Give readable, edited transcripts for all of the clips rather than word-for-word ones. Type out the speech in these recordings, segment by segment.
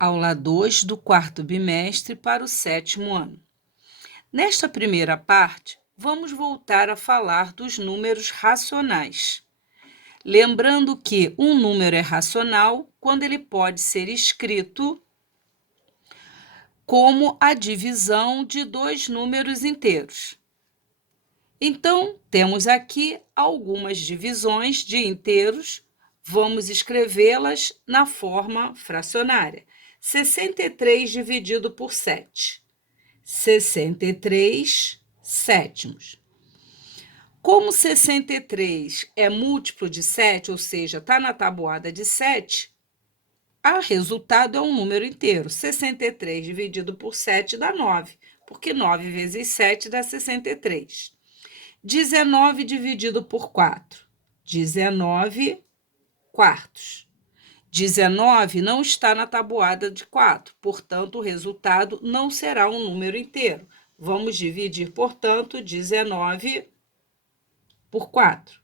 Aula 2 do quarto bimestre para o sétimo ano. Nesta primeira parte, vamos voltar a falar dos números racionais. Lembrando que um número é racional quando ele pode ser escrito como a divisão de dois números inteiros. Então, temos aqui algumas divisões de inteiros. Vamos escrevê-las na forma fracionária. 63 dividido por 7. 63 sétimos. Como 63 é múltiplo de 7, ou seja, está na tabuada de 7, o resultado é um número inteiro. 63 dividido por 7 dá 9, porque 9 vezes 7 dá 63. 19 dividido por 4, 19 quartos. 19 não está na tabuada de 4, portanto, o resultado não será um número inteiro. Vamos dividir, portanto, 19 por 4.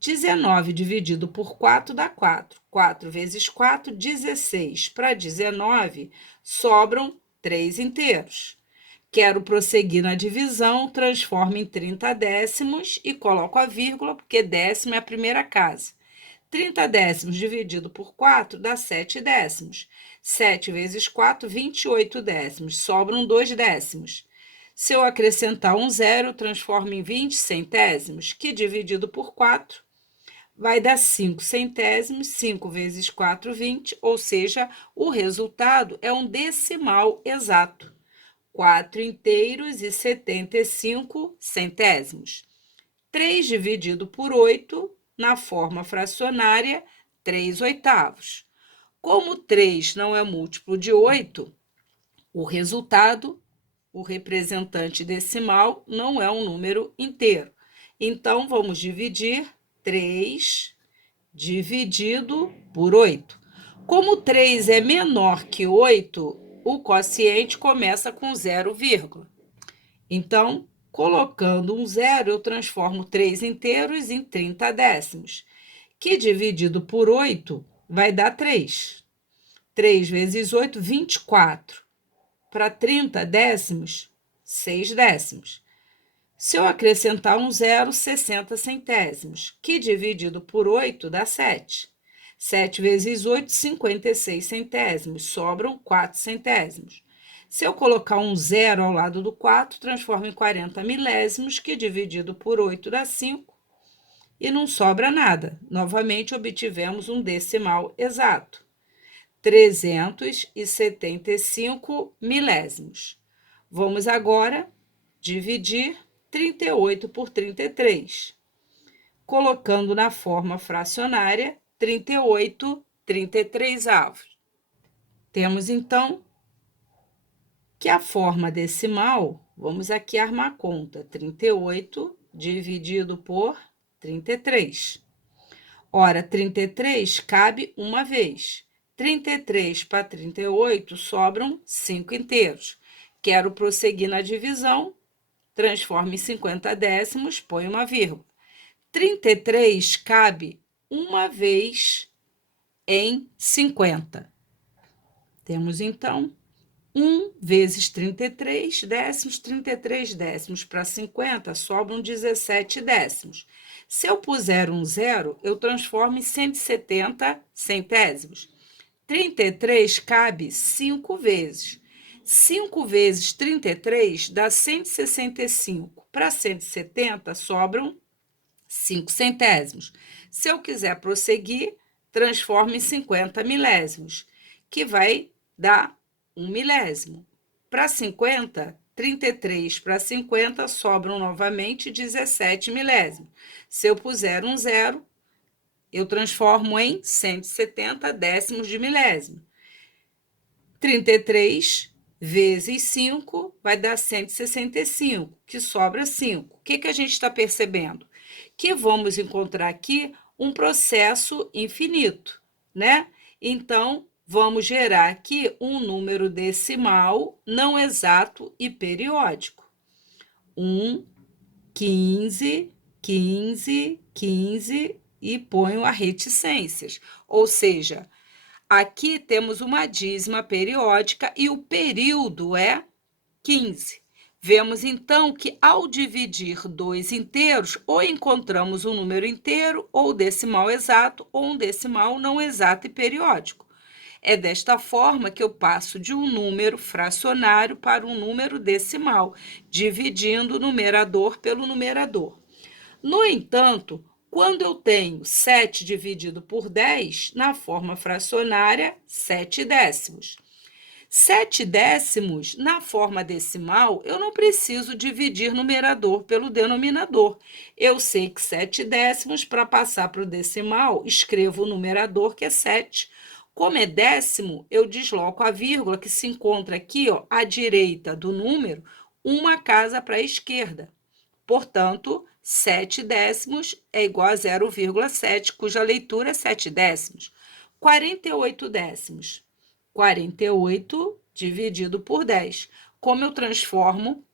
19 dividido por 4 dá 4. 4 vezes 4, 16. Para 19, sobram 3 inteiros. Quero prosseguir na divisão, transformo em 30 décimos e coloco a vírgula, porque décimo é a primeira casa. 30 décimos dividido por 4 dá 7 décimos. 7 vezes 4, 28 décimos. Sobram 2 décimos. Se eu acrescentar um zero, eu transformo em 20 centésimos, que dividido por 4 vai dar 5 centésimos. 5 vezes 4, 20, ou seja, o resultado é um decimal exato. 4 inteiros e 75 centésimos. 3 dividido por 8, na forma fracionária, 3 oitavos. Como 3 não é múltiplo de 8, o resultado, o representante decimal, não é um número inteiro. Então, vamos dividir 3 dividido por 8. Como 3 é menor que 8, o quociente começa com 0, então, colocando um zero, eu transformo 3 inteiros em 30 décimos, que dividido por 8 vai dar 3. 3 vezes 8, 24. Para 30 décimos, 6 décimos. Se eu acrescentar um zero, 60 centésimos, que dividido por 8 dá 7. 7 vezes 8, 56 centésimos, sobram 4 centésimos. Se eu colocar um zero ao lado do 4, transformo em 40 milésimos, que dividido por 8 dá 5, e não sobra nada. Novamente, obtivemos um decimal exato. 375 milésimos. Vamos agora dividir 38 por 33, colocando na forma fracionária 38 33avos. Temos, então, que a forma decimal, vamos aqui armar a conta, 38 dividido por 33. Ora, 33 cabe uma vez. 33 para 38 sobram 5 inteiros. Quero prosseguir na divisão, transformo em 50 décimos, põe uma vírgula. 33 cabe uma vez em 50. Temos, então, 1 vezes 33 décimos, 33 décimos para 50, sobram 17 décimos. Se eu puser um zero, eu transformo em 170 centésimos. 33 cabe 5 vezes. 5 vezes 33 dá 165. Para 170, sobram 5 centésimos. Se eu quiser prosseguir, transformo em 50 milésimos, que vai dar 1 milésimo. Para 50, 33 para 50, sobram novamente 17 milésimos. Se eu puser um zero, eu transformo em 170 décimos de milésimo. 33 vezes 5 vai dar 165, que sobra 5. O que a gente está percebendo? Que vamos encontrar aqui um processo infinito, né? Então, vamos gerar aqui um número decimal não exato e periódico. 1, 15, 15, 15 e ponho a reticências. Ou seja, Aqui temos uma dízima periódica e o período é 15. Vemos, então, que ao dividir dois inteiros, ou encontramos um número inteiro, ou decimal exato, ou um decimal não exato e periódico. É desta forma que eu passo de um número fracionário para um número decimal, dividindo o numerador pelo numerador. No entanto, quando eu tenho 7 dividido por 10, na forma fracionária, 7 décimos. 7 décimos, na forma decimal, eu não preciso dividir numerador pelo denominador. Eu sei que 7 décimos, para passar para o decimal, escrevo o numerador, que é 7. Como é décimo, eu desloco a vírgula, que se encontra aqui, ó, à direita do número, uma casa para a esquerda. Portanto, 7 décimos é igual a 0,7, cuja leitura é 7 décimos. 48 décimos. 48 dividido por 10. Como eu transformo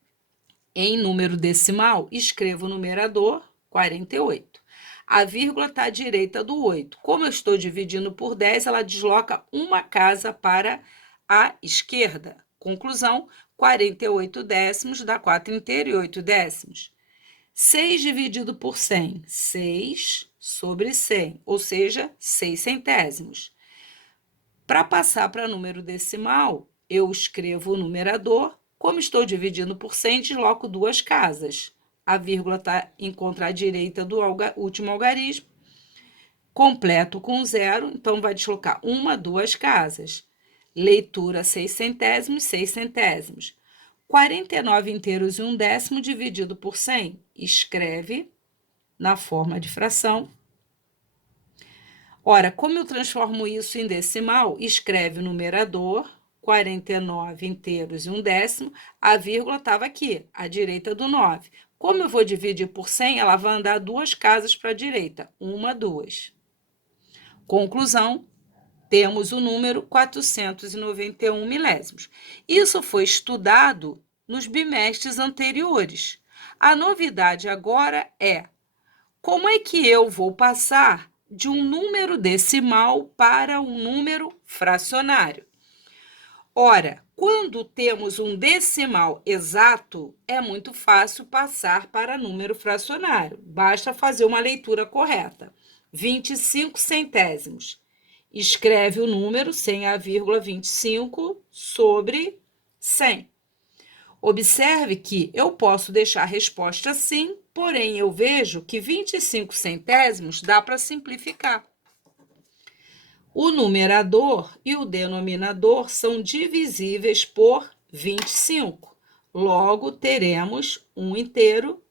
em número decimal, escrevo o numerador 48. A vírgula está à direita do 8. Como eu estou dividindo por 10, ela desloca uma casa para a esquerda. Conclusão, 48 décimos dá 4 inteiros e 8 décimos. 6 dividido por 100, 6 sobre 100, ou seja, 6 centésimos. Para passar para número decimal, eu escrevo o numerador. Como estou dividindo por 100, desloco duas casas. A vírgula encontra à direita do último algarismo. Completo com zero, então vai deslocar uma, duas casas. Leitura 6 centésimos, 6 centésimos. 49 inteiros e 1 décimo dividido por 100. Escreve na forma de fração. Ora, como eu transformo isso em decimal, escreve o numerador, 49 inteiros e 1 décimo, a vírgula estava aqui, à direita do 9. Como eu vou dividir por 100, ela vai andar duas casas para a direita, uma, duas. Conclusão, temos o número 491 milésimos. Isso foi estudado nos bimestres anteriores. A novidade agora é como é que eu vou passar de um número decimal para um número fracionário. Ora, quando temos um decimal exato, é muito fácil passar para número fracionário. Basta fazer uma leitura correta. 25 centésimos. Escreve o número sem a vírgula 25 sobre 100. Observe que eu posso deixar a resposta assim, porém eu vejo que 25 centésimos dá para simplificar. O numerador e o denominador são divisíveis por 25. Logo, teremos um inteiro,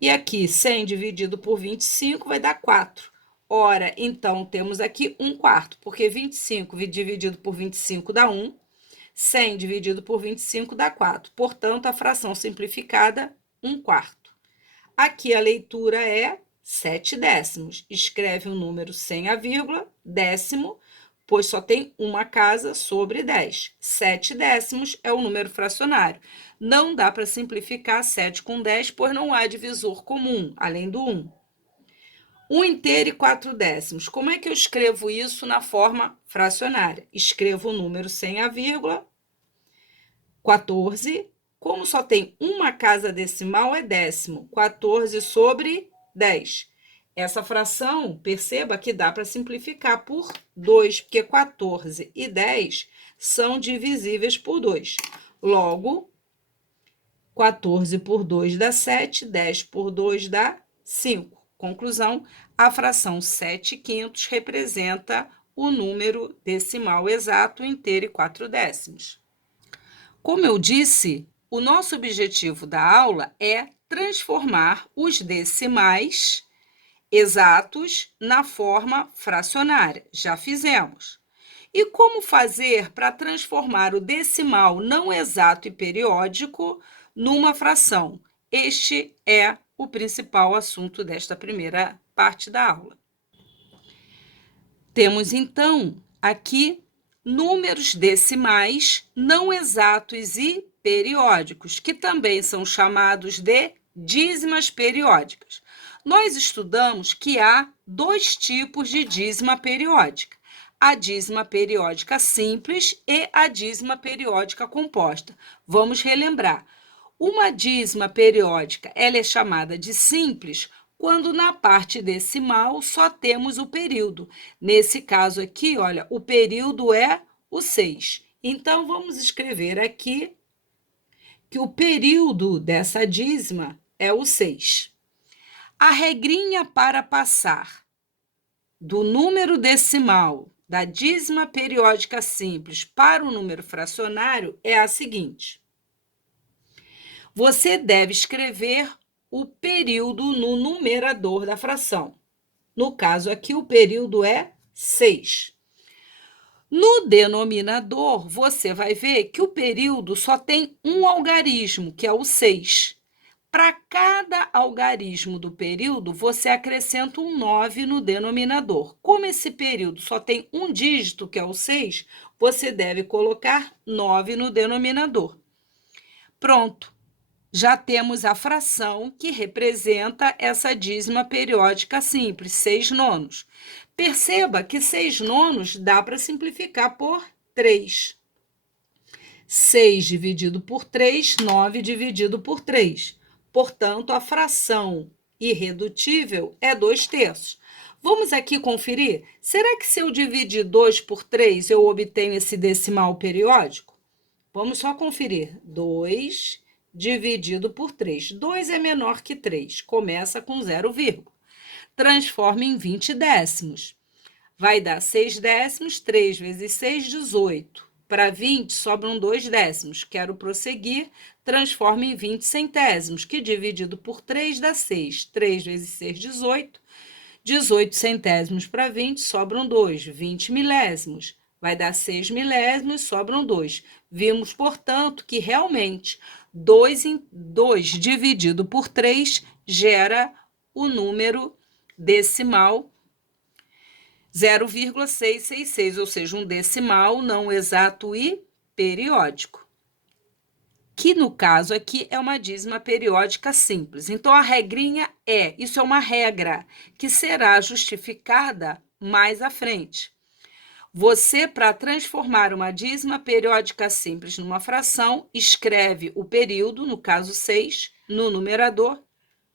e aqui 100 dividido por 25 vai dar 4. Ora, então, temos aqui 1/4, porque 25 dividido por 25 dá 1. 100 dividido por 25 dá 4. Portanto, a fração simplificada, 1/4. Aqui a leitura é 7 décimos. Escreve o número sem a vírgula, décimo, pois só tem uma casa sobre 10. 7 décimos é o número fracionário. Não dá para simplificar 7 com 10, pois não há divisor comum, além do 1. 1 inteiro e 4 décimos. Como é que eu escrevo isso na forma fracionária? Escrevo o número sem a vírgula, 14. Como só tem uma casa decimal, é décimo. 14 sobre 10. Essa fração, perceba que dá para simplificar por 2, porque 14 e 10 são divisíveis por 2. Logo, 14 por 2 dá 7, 10 por 2 dá 5. Conclusão, a fração 7/5 representa o número decimal exato inteiro e 4 décimos. Como eu disse, o nosso objetivo da aula é transformar os decimais exatos na forma fracionária. Já fizemos. E como fazer para transformar o decimal não exato e periódico numa fração? Este é o principal assunto desta primeira parte da aula. Temos, então, aqui números decimais não exatos e periódicos, que também são chamados de dízimas periódicas. Nós estudamos que há dois tipos de dízima periódica: a dízima periódica simples e a dízima periódica composta. Vamos relembrar. Uma dízima periódica, ela é chamada de simples quando na parte decimal só temos o período. Nesse caso aqui, olha, o período é o 6. Então, vamos escrever aqui que o período dessa dízima é o 6. A regrinha para passar do número decimal da dízima periódica simples para o número fracionário é a seguinte: você deve escrever o período no numerador da fração. No caso aqui, o período é 6. No denominador, você vai ver que o período só tem um algarismo, que é o 6. Para cada algarismo do período, você acrescenta um 9 no denominador. Como esse período só tem um dígito, que é o 6, você deve colocar 9 no denominador. Pronto. Já temos a fração que representa essa dízima periódica simples, 6 nonos. Perceba que 6 nonos dá para simplificar por 3. 6 dividido por 3, 9 dividido por 3. Portanto, a fração irredutível é 2/3. Vamos aqui conferir? Será que se eu dividir 2 por 3, eu obtenho esse decimal periódico? Vamos só conferir. 2 dividido por 3. 2 é menor que 3. Começa com 0, transforma em 20 décimos. Vai dar 6 décimos, 3 vezes 6, 18. Para 20, sobram 2 décimos. Quero prosseguir, transforma em 20 centésimos, que dividido por 3 dá 6. 3 vezes 6, 18. 18 centésimos para 20, sobram 2. 20 milésimos. Vai dar 6 milésimos, sobram 2. Vimos, portanto, que realmente 2 dividido por 3 gera o número decimal 0,666, ou seja, um decimal não exato e periódico, que no caso aqui é uma dízima periódica simples. Então, a regrinha isso é uma regra que será justificada mais à frente. Você, para transformar uma dízima periódica simples numa fração, escreve o período, no caso 6, no numerador,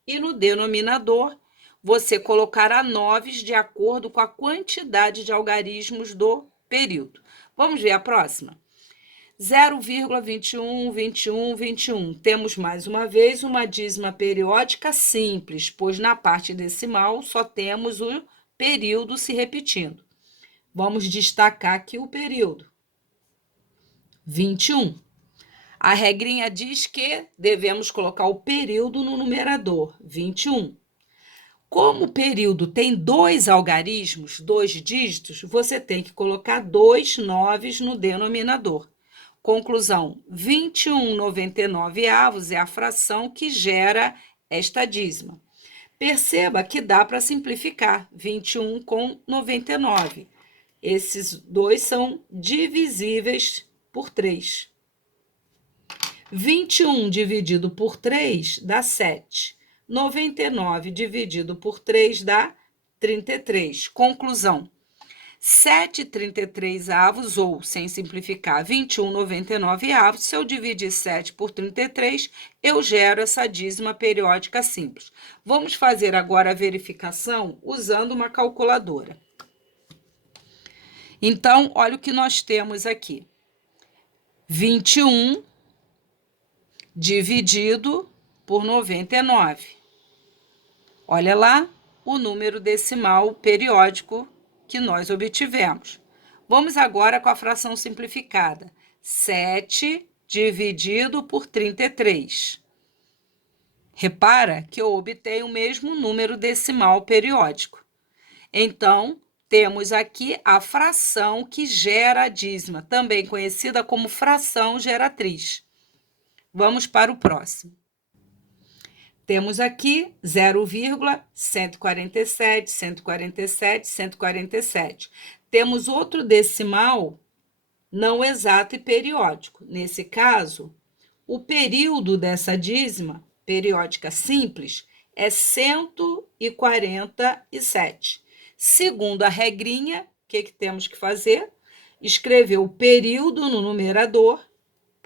e no denominador você colocará 9 de acordo com a quantidade de algarismos do período. Vamos ver a próxima? 0,21, 21, 21. Temos mais uma vez uma dízima periódica simples, pois na parte decimal só temos o período se repetindo. Vamos destacar aqui o período. 21. A regrinha diz que devemos colocar o período no numerador, 21. Como o período tem 2 algarismos, 2 dígitos, você tem que colocar 2 noves no denominador. Conclusão, 21/99 é a fração que gera esta dízima. Perceba que dá para simplificar 21 com 99. Esses dois são divisíveis por 3. 21 dividido por 3 dá 7. 99 dividido por 3 dá 33. Conclusão: 7/33, ou, sem simplificar, 21/99. Se eu dividir 7 por 33, eu gero essa dízima periódica simples. Vamos fazer agora a verificação usando uma calculadora. Então, olha o que nós temos aqui. 21 dividido por 99. Olha lá o número decimal periódico que nós obtivemos. Vamos agora com a fração simplificada. 7 dividido por 33. Repara que eu obtenho o mesmo número decimal periódico. Então, temos aqui a fração que gera a dízima, também conhecida como fração geratriz. Vamos para o próximo. Temos aqui 0,147, 147, 147. Temos outro decimal não exato e periódico. Nesse caso, o período dessa dízima periódica simples é 147. Segundo a regrinha, o que temos que fazer? Escrever o período no numerador.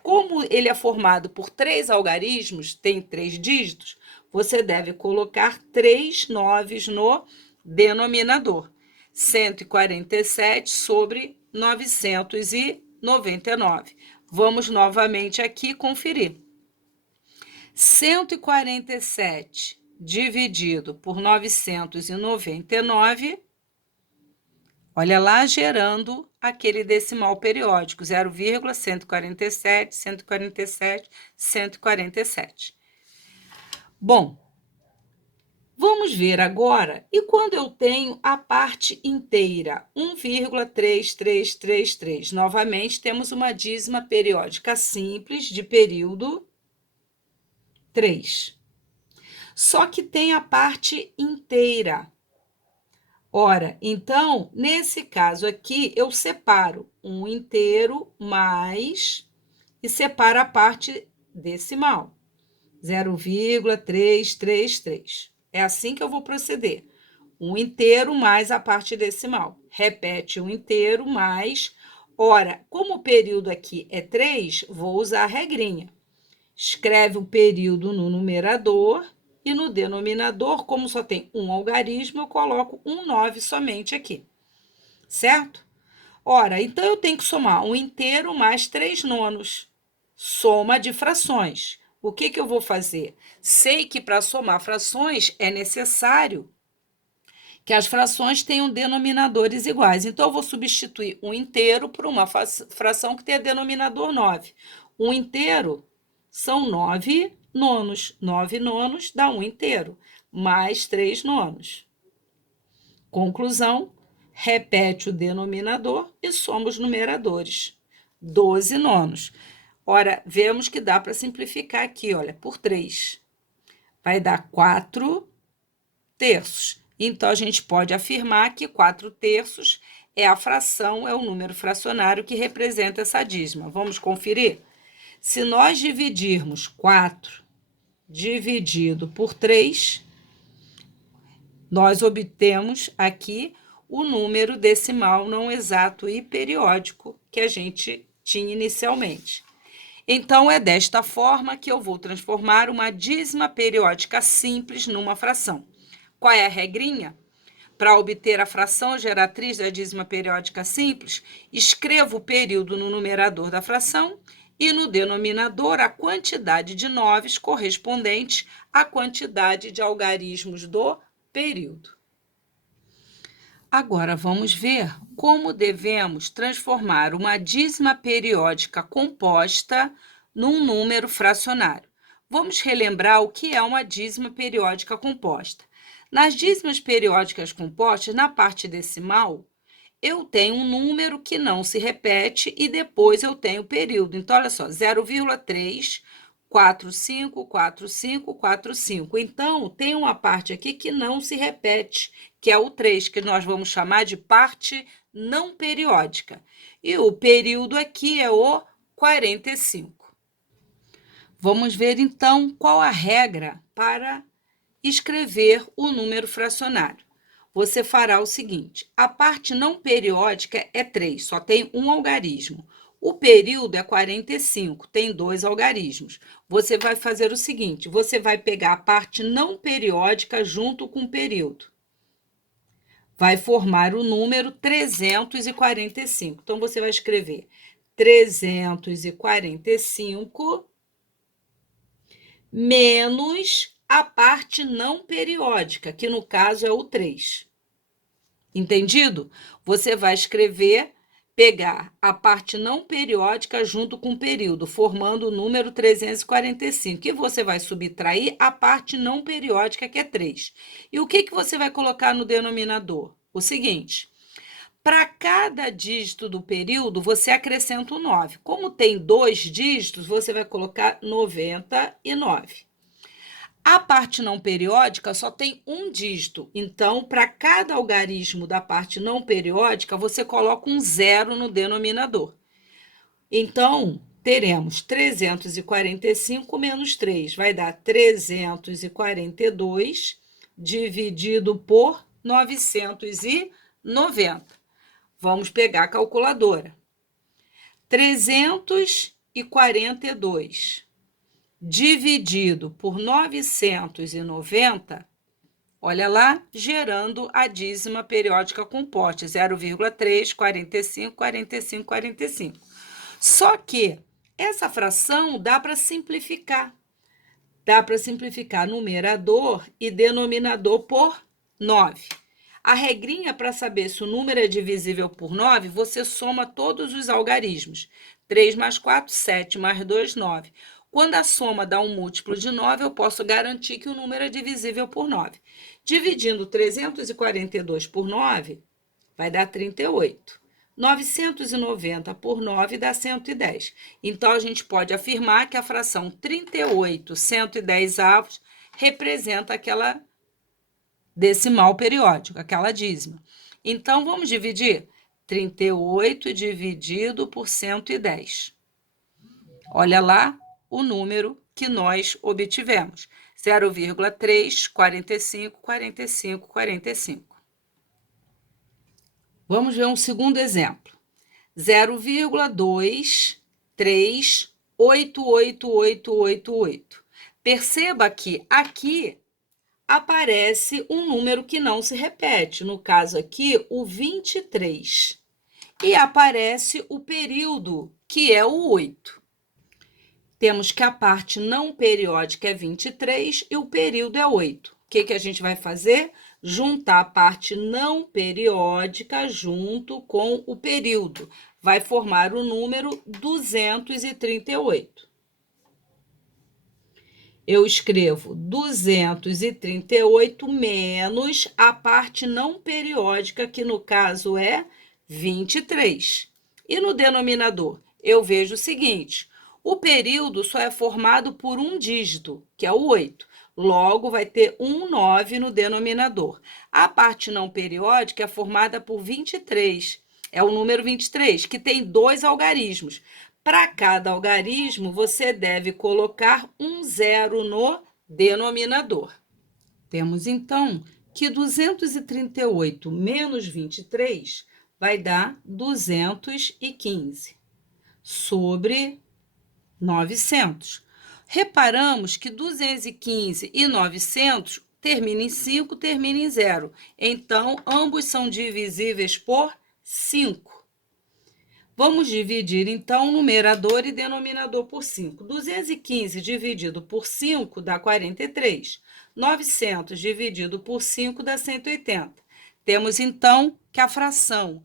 Como ele é formado por 3 algarismos, tem 3 dígitos, você deve colocar 3 noves no denominador. 147 sobre 999. Vamos novamente aqui conferir. 147 dividido por 999, olha lá, gerando aquele decimal periódico, 0,147, 147, 147. Bom, vamos ver agora, e quando eu tenho a parte inteira, 1,3333, novamente temos uma dízima periódica simples de período 3. Só que tem a parte inteira. Ora, então, nesse caso aqui, eu separo um inteiro mais e separo a parte decimal, 0,333. É assim que eu vou proceder. Um inteiro mais a parte decimal. Repete o inteiro mais. Ora, como o período aqui é 3, vou usar a regrinha. Escreve o período no numerador e no denominador, como só tem um algarismo, eu coloco um 9 somente aqui, certo? Ora, então eu tenho que somar um inteiro mais 3 nonos, soma de frações. O que eu vou fazer? Sei que para somar frações é necessário que as frações tenham denominadores iguais. Então, eu vou substituir um inteiro por uma fração que tenha denominador 9. Um inteiro são 9 nonos. 9 nonos dá um inteiro, mais 3 nonos. Conclusão, repete o denominador e soma os numeradores. 12 nonos. Ora, vemos que dá para simplificar aqui, olha, por 3. Vai dar 4 terços. Então, a gente pode afirmar que 4 terços é a fração, é o número fracionário que representa essa dízima. Vamos conferir? Se nós dividirmos 4 dividido por 3, nós obtemos aqui o número decimal não exato e periódico que a gente tinha inicialmente. Então, é desta forma que eu vou transformar uma dízima periódica simples numa fração. Qual é a regrinha? Para obter a fração geratriz da dízima periódica simples, escrevo o período no numerador da fração e no denominador a quantidade de noves correspondente à quantidade de algarismos do período. Agora vamos ver como devemos transformar uma dízima periódica composta num número fracionário. Vamos relembrar o que é uma dízima periódica composta. Nas dízimas periódicas compostas, na parte decimal, eu tenho um número que não se repete e depois eu tenho o período. Então, olha só, 0,3454545. Então, tem uma parte aqui que não se repete, que é o 3, que nós vamos chamar de parte não periódica. E o período aqui é o 45. Vamos ver, então, qual a regra para escrever o número fracionário. Você fará o seguinte: a parte não periódica é 3, só tem um algarismo. O período é 45, tem 2 algarismos. Você vai fazer o seguinte: você vai pegar a parte não periódica junto com o período. Vai formar o número 345. Então, você vai escrever 345 menos a parte não periódica, que no caso é o 3. Entendido? Você vai escrever, pegar a parte não periódica junto com o período, formando o número 345. E você vai subtrair a parte não periódica, que é 3. E o que você vai colocar no denominador? O seguinte: para cada dígito do período, você acrescenta um 9. Como tem 2 dígitos, você vai colocar 99. A parte não periódica só tem um dígito. Então, para cada algarismo da parte não periódica, você coloca um 0 no denominador. Então, teremos 345 menos 3, vai dar 342 dividido por 990. Vamos pegar a calculadora. 342 dividido por 990, olha lá, gerando a dízima periódica composta, 0,3, 45, 45, 45. Só que essa fração dá para simplificar. Dá para simplificar numerador e denominador por 9. A regrinha para saber se o número é divisível por 9, você soma todos os algarismos. 3 mais 4, 7 mais 2, 9. Quando a soma dá um múltiplo de 9, eu posso garantir que o número é divisível por 9. Dividindo 342 por 9, vai dar 38. 990 por 9 dá 110. Então, a gente pode afirmar que a fração 38 110avos representa aquela decimal periódico, aquela dízima. Então, vamos dividir 38 dividido por 110. Olha lá o número que nós obtivemos. 0,3, 45, 45, 45. Vamos ver um segundo exemplo. 0,2388888. Perceba que aqui aparece um número que não se repete, no caso aqui, o 23. E aparece o período, que é o 8. Temos que a parte não periódica é 23 e o período é 8. O que a gente vai fazer? Juntar a parte não periódica junto com o período. Vai formar o número 238. Eu escrevo 238 menos a parte não periódica, que no caso é 23. E no denominador, eu vejo o seguinte: o período só é formado por um dígito, que é o 8. Logo, vai ter um 9 no denominador. A parte não periódica é formada por 23. É o número 23, que tem 2 algarismos. Para cada algarismo, você deve colocar um 0 no denominador. Temos, então, que 238 menos 23 vai dar 215 sobre 900. Reparamos que 215 e 900 terminam em 5, terminam em 0. Então, ambos são divisíveis por 5. Vamos dividir, então, numerador e denominador por 5. 215 dividido por 5 dá 43. 900 dividido por 5 dá 180. Temos, então, que a fração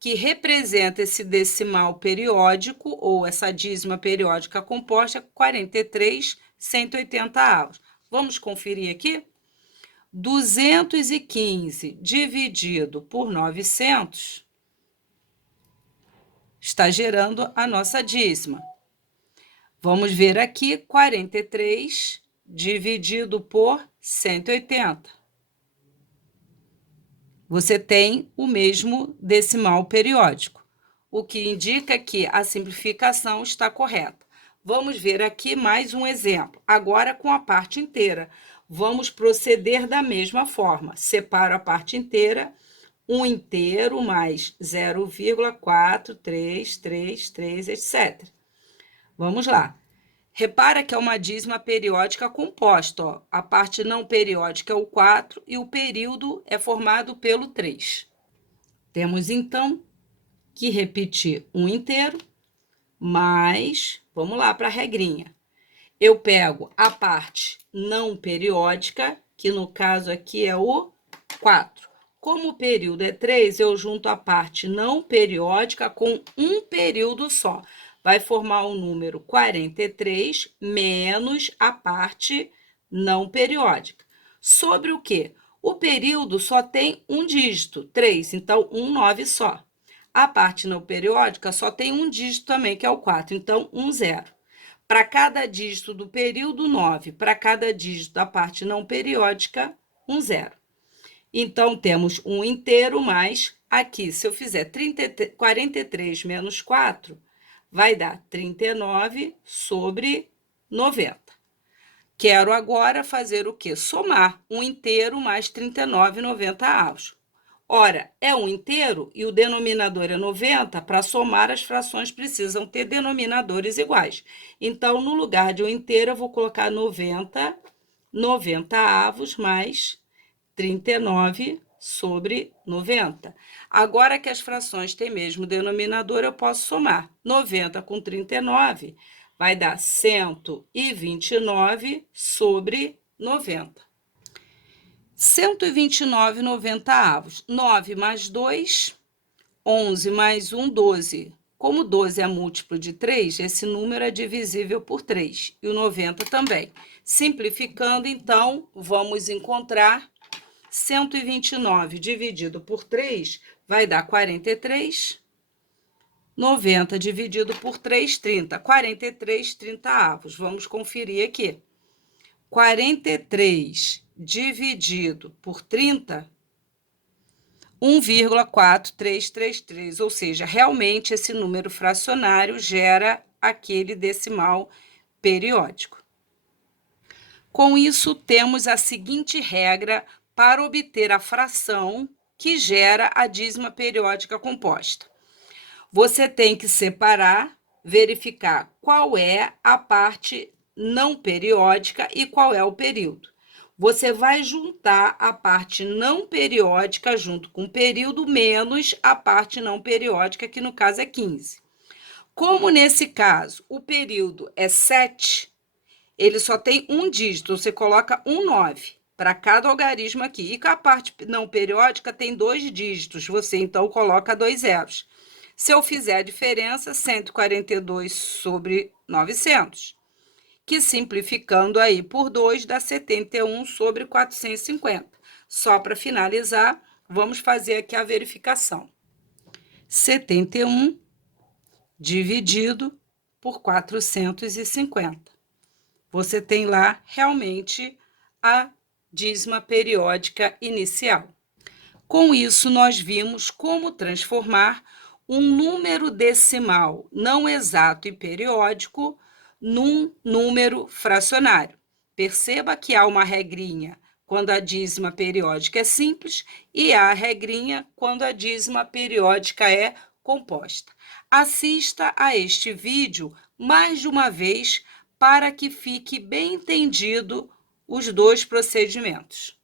que representa esse decimal periódico, ou essa dízima periódica composta, 43 180avos. Vamos conferir aqui? 215 dividido por 900 está gerando a nossa dízima. Vamos ver aqui, 43 dividido por 180. Você tem o mesmo decimal periódico, o que indica que a simplificação está correta. Vamos ver aqui mais um exemplo, agora com a parte inteira. Vamos proceder da mesma forma. Separo a parte inteira, 1 inteiro mais 0,4333, etc. Vamos lá. Repara que é uma dízima periódica composta, ó. A parte não periódica é o 4 e o período é formado pelo 3. Temos, então, que repetir um inteiro, mais, vamos lá para a regrinha. Eu pego a parte não periódica, que no caso aqui é o 4. Como o período é 3, eu junto a parte não periódica com um período só. Vai formar o número 43 menos a parte não periódica. Sobre o quê? O período só tem um dígito, 3, então 9 só. A parte não periódica só tem um dígito também, que é o 4, então 0. Para cada dígito do período, 9. Para cada dígito da parte não periódica, 0. Então, temos um inteiro mais aqui. Se eu fizer 43 menos 4, vai dar 39 sobre 90. Quero agora fazer o quê? Somar 1 inteiro mais 39/90. Ora, é 1 inteiro e o denominador é 90, para somar as frações precisam ter denominadores iguais. Então, no lugar de 1 inteiro, eu vou colocar 90/90 mais 39 sobre 90. Agora que as frações têm mesmo denominador, eu posso somar. 90 com 39 vai dar 129 sobre 90. 129/90. 9 mais 2, 11 mais 1, 12. Como 12 é múltiplo de 3, esse número é divisível por 3. E o 90 também. Simplificando, então, vamos encontrar 129 dividido por 3 vai dar 43. 90 dividido por 3, 30. 43/30. Vamos conferir aqui. 43 dividido por 30, 1,4333, ou seja, realmente esse número fracionário gera aquele decimal periódico. Com isso, temos a seguinte regra para obter a fração que gera a dízima periódica composta. Você tem que separar, verificar qual é a parte não periódica e qual é o período. Você vai juntar a parte não periódica junto com o período menos a parte não periódica, que no caso é 15. Como nesse caso o período é 7, ele só tem um dígito, você coloca 9 para cada algarismo aqui. E com a parte não periódica tem 2 dígitos, você então coloca 2 zeros. Se eu fizer a diferença, 142 sobre 900, que simplificando aí por 2 dá 71 sobre 450. Só para finalizar, vamos fazer aqui a verificação. 71 dividido por 450. Você tem lá realmente a dízima periódica inicial. Com isso, nós vimos como transformar um número decimal não exato e periódico num número fracionário. Perceba que há uma regrinha quando a dízima periódica é simples e há a regrinha quando a dízima periódica é composta. Assista a este vídeo mais de uma vez para que fique bem entendido os dois procedimentos.